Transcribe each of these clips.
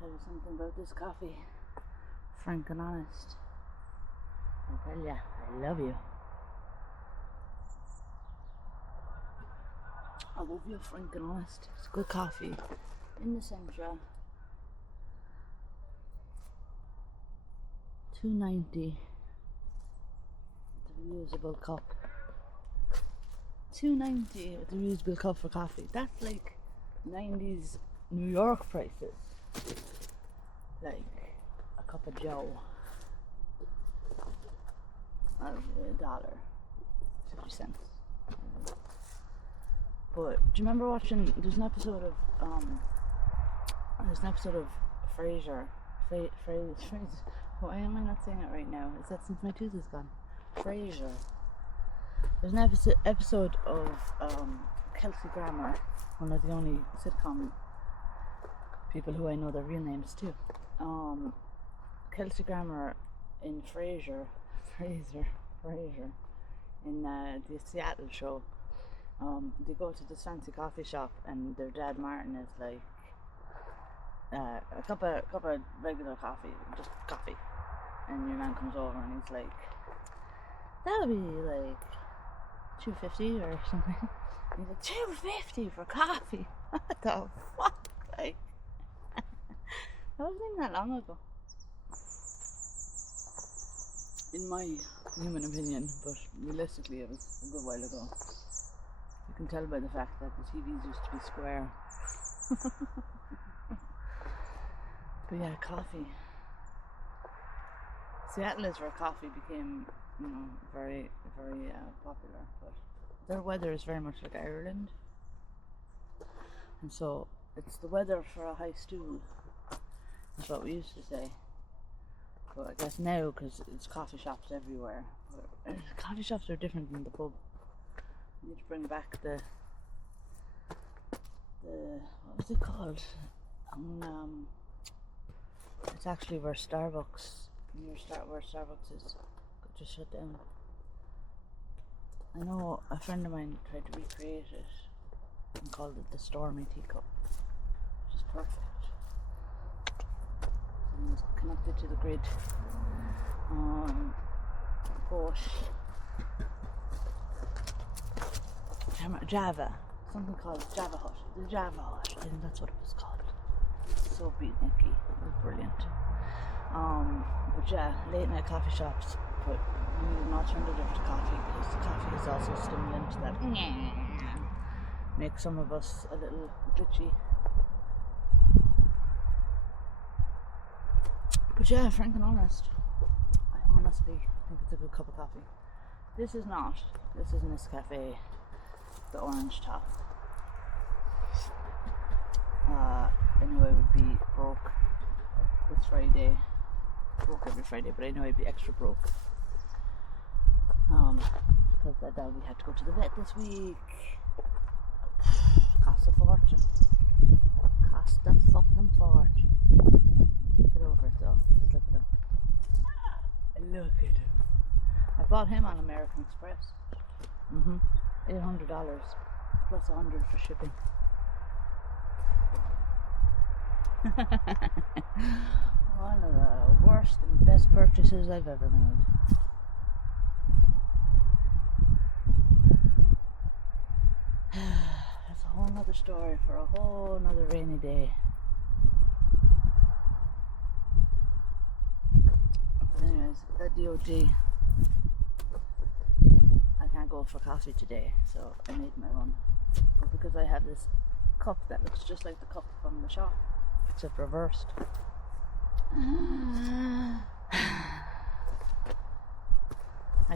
tell you something about this coffee. Frank and honest. I tell ya, I love you. I love you, frank and honest. It's good coffee in the centre. $2.90. The reusable cup. $2.90 with the reusable cup for coffee. That's like 90s New York prices. Like a cup of Joe. $1.50. But do you remember watching? There's an episode of Frasier. Why am I not saying it right now? Is that since my tooth is gone? Frasier. There's an episode of Kelsey Grammer, one of the only sitcom people who I know their real names too. Kelsey Grammer in Frasier, in the Seattle show. They go to this fancy coffee shop, and their dad Martin is like, a cup of regular coffee, just coffee. And your man comes over and he's like, that would be like $2.50 or something. And he's like, $2.50 for coffee? What the fuck? Like, that wasn't even that long ago, in my human opinion, but realistically it was a good while ago. You can tell by the fact that the TVs used to be square. But yeah, coffee. Seattle is where coffee became, very, very popular. But their weather is very much like Ireland, and so it's the weather for a high stool. That's what we used to say. But I guess now, because it's coffee shops everywhere, coffee shops are different than the pub. You need to bring back the what was it called? It's actually where Starbucks is, just shut down. I know a friend of mine tried to recreate it and called it the Stormy Teacup, which is perfect. It's connected to the grid. But Java, something called Java Hut. The Java Hut, I think that's what it was called. So beatniky, it was brilliant. But yeah, late night coffee shops, but we need an alternative to coffee, because the coffee is also a stimulant that makes some of us a little glitchy. But yeah, frank and honest, I honestly think it's a good cup of coffee. This is Nescafe, the orange top. I know I would be broke this Friday. Broke every Friday, but I know I'd be extra broke. Because that doggy had to go to the vet this week. Cost a fortune. Cost a fucking fortune. Get over it though. Just look at him. Look at him. I bought him on American Express. $800 plus $100 for shipping. One of the worst and best purchases I've ever made. That's a whole nother story for a whole nother rainy day. But anyways, that DOG, I can't go for coffee today, so I made my own. But because I have this cup that looks just like the cup from the shop, except reversed. I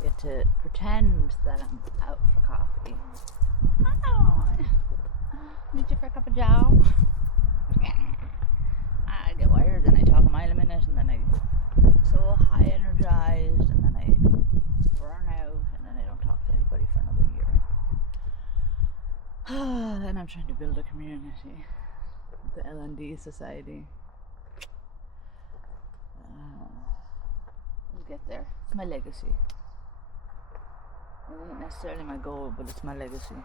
get to pretend that I'm out for coffee. Oh, need you for a cup of joe? I get wired, then I talk a mile a minute, and then I'm so high energized, and then I burn out, and then I don't talk to anybody for another year. And I'm trying to build a community, the L&D Society. We'll get there. It's my legacy. It isn't necessarily my goal, but it's my legacy.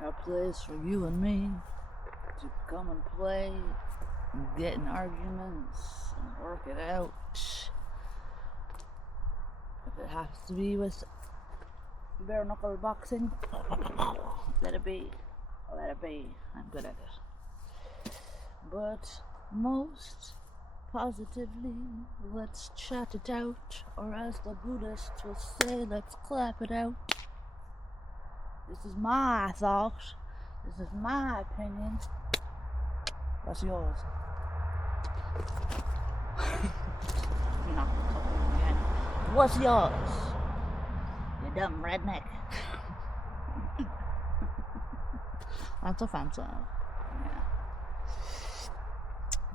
A place for you and me to come and play and get in arguments and work it out. If it has to be with bare knuckle boxing, let it be. Let it be. I'm good at it. But most positively, let's chat it out, or as the Buddhists will say, let's clap it out. This is my thought. This is my opinion. What's yours? No, again. What's yours? You dumb redneck. That's offensive. Yeah.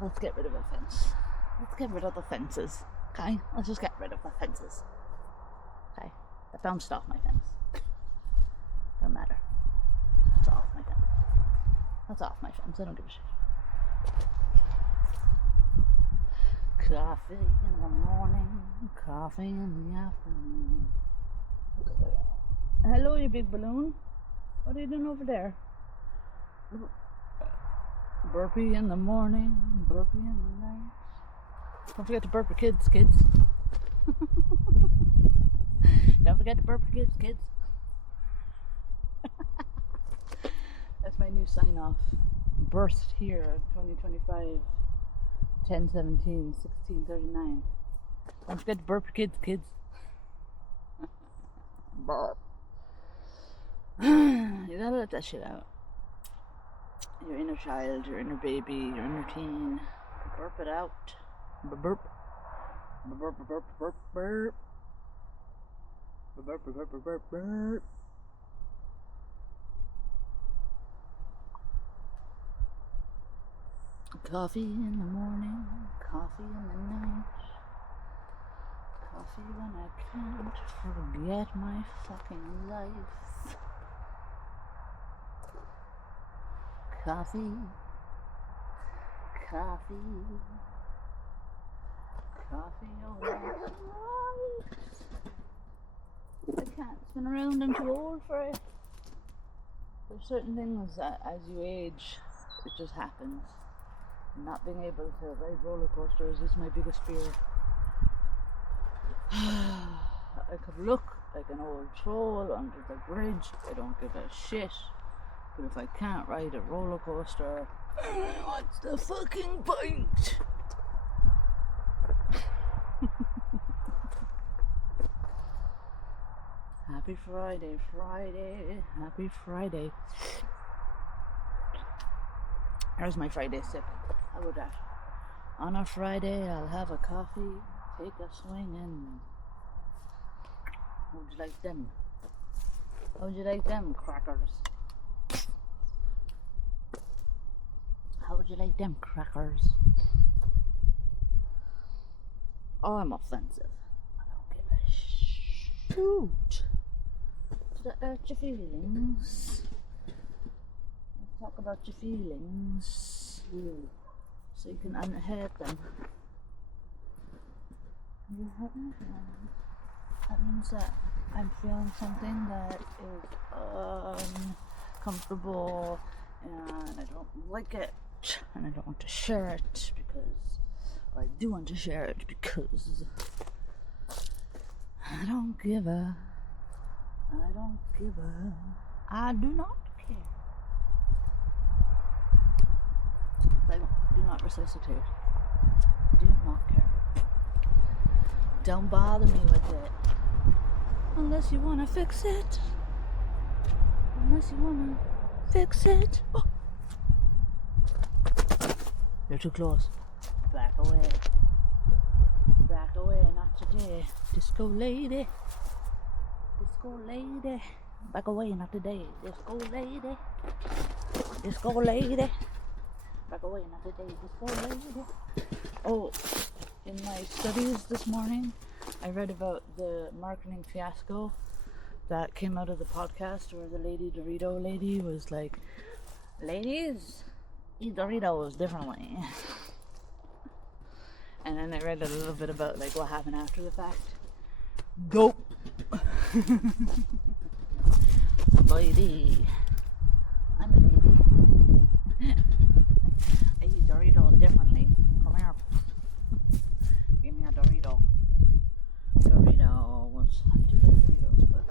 Let's get rid of a fence. Let's get rid of the fences. Okay? Let's just get rid of the fences. Okay? That bounced off my fence. Don't matter. It's off my fence. That's off my fence. I don't give a shit. Coffee in the morning, coffee in the afternoon. Hello, you big balloon. What are you doing over there? Burpee in the morning, burpee in the night. Don't forget to burp your kids. Don't forget to burp your kids. That's my new sign off. Birthed here, 2025, 10/17, 1639. Don't forget to burp your kids. Burp. You gotta let that shit out. Your inner child, your inner baby, your inner teen. Burp it out. Burp. Burp, burp, burp, burp, burp. Burp, burp, burp, burp, burp, burp. Coffee in the morning, coffee in the night. Coffee when I can't forget my fucking life. Coffee, oh right. I can't spin around, I'm too old for it. There's certain things that as you age, it just happens. Not being able to ride roller coasters is my biggest fear. I could look like an old troll under the bridge, I don't give a shit. But if I can't ride a roller coaster, what's the fucking point? Happy Friday, happy Friday. There's my Friday sip. How about that? On a Friday, I'll have a coffee, take a swing, and how would you like them? How would you like them, crackers? How would you like them, crackers? Oh, I'm offensive. I don't give a shoot. Did that hurt your feelings? Let's talk about your feelings. So you can unhurt them. You hurt my feelings. That means that I'm feeling something that is uncomfortable and I don't like it and I don't want to share it because, or I do want to share it because I do not give a, I do not care. I do not resuscitate. Do not care. Don't bother me with it. Unless you want to fix it. Oh. You're too close. Back away. Not today. Disco lady. Back away, not today. Disco lady. Back away, not today. Disco lady. Oh, in my studies this morning, I read about the marketing fiasco that came out of the podcast where the Dorito lady was like, ladies, eat Doritos differently. And then I read a little bit about like what happened after the fact. Dope. Lady. I'm a lady. I eat Doritos differently. Come here. Give me a Dorito. Doritos. I do like Doritos, but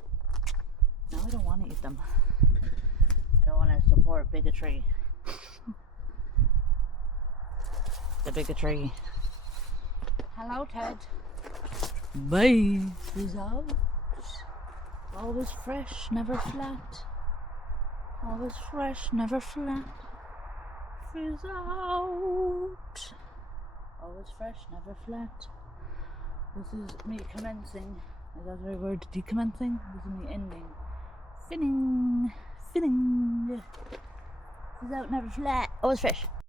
now I don't want to eat them. I don't want to support bigotry. The bigotry. Hello, Ted. Bye. He's out. Always fresh, never flat. Always fresh, never flat. Fizz out. Always fresh, never flat. This is me commencing. Is that the right word? Decommencing? This is me ending. Finning. Fizz out, never flat. Always fresh.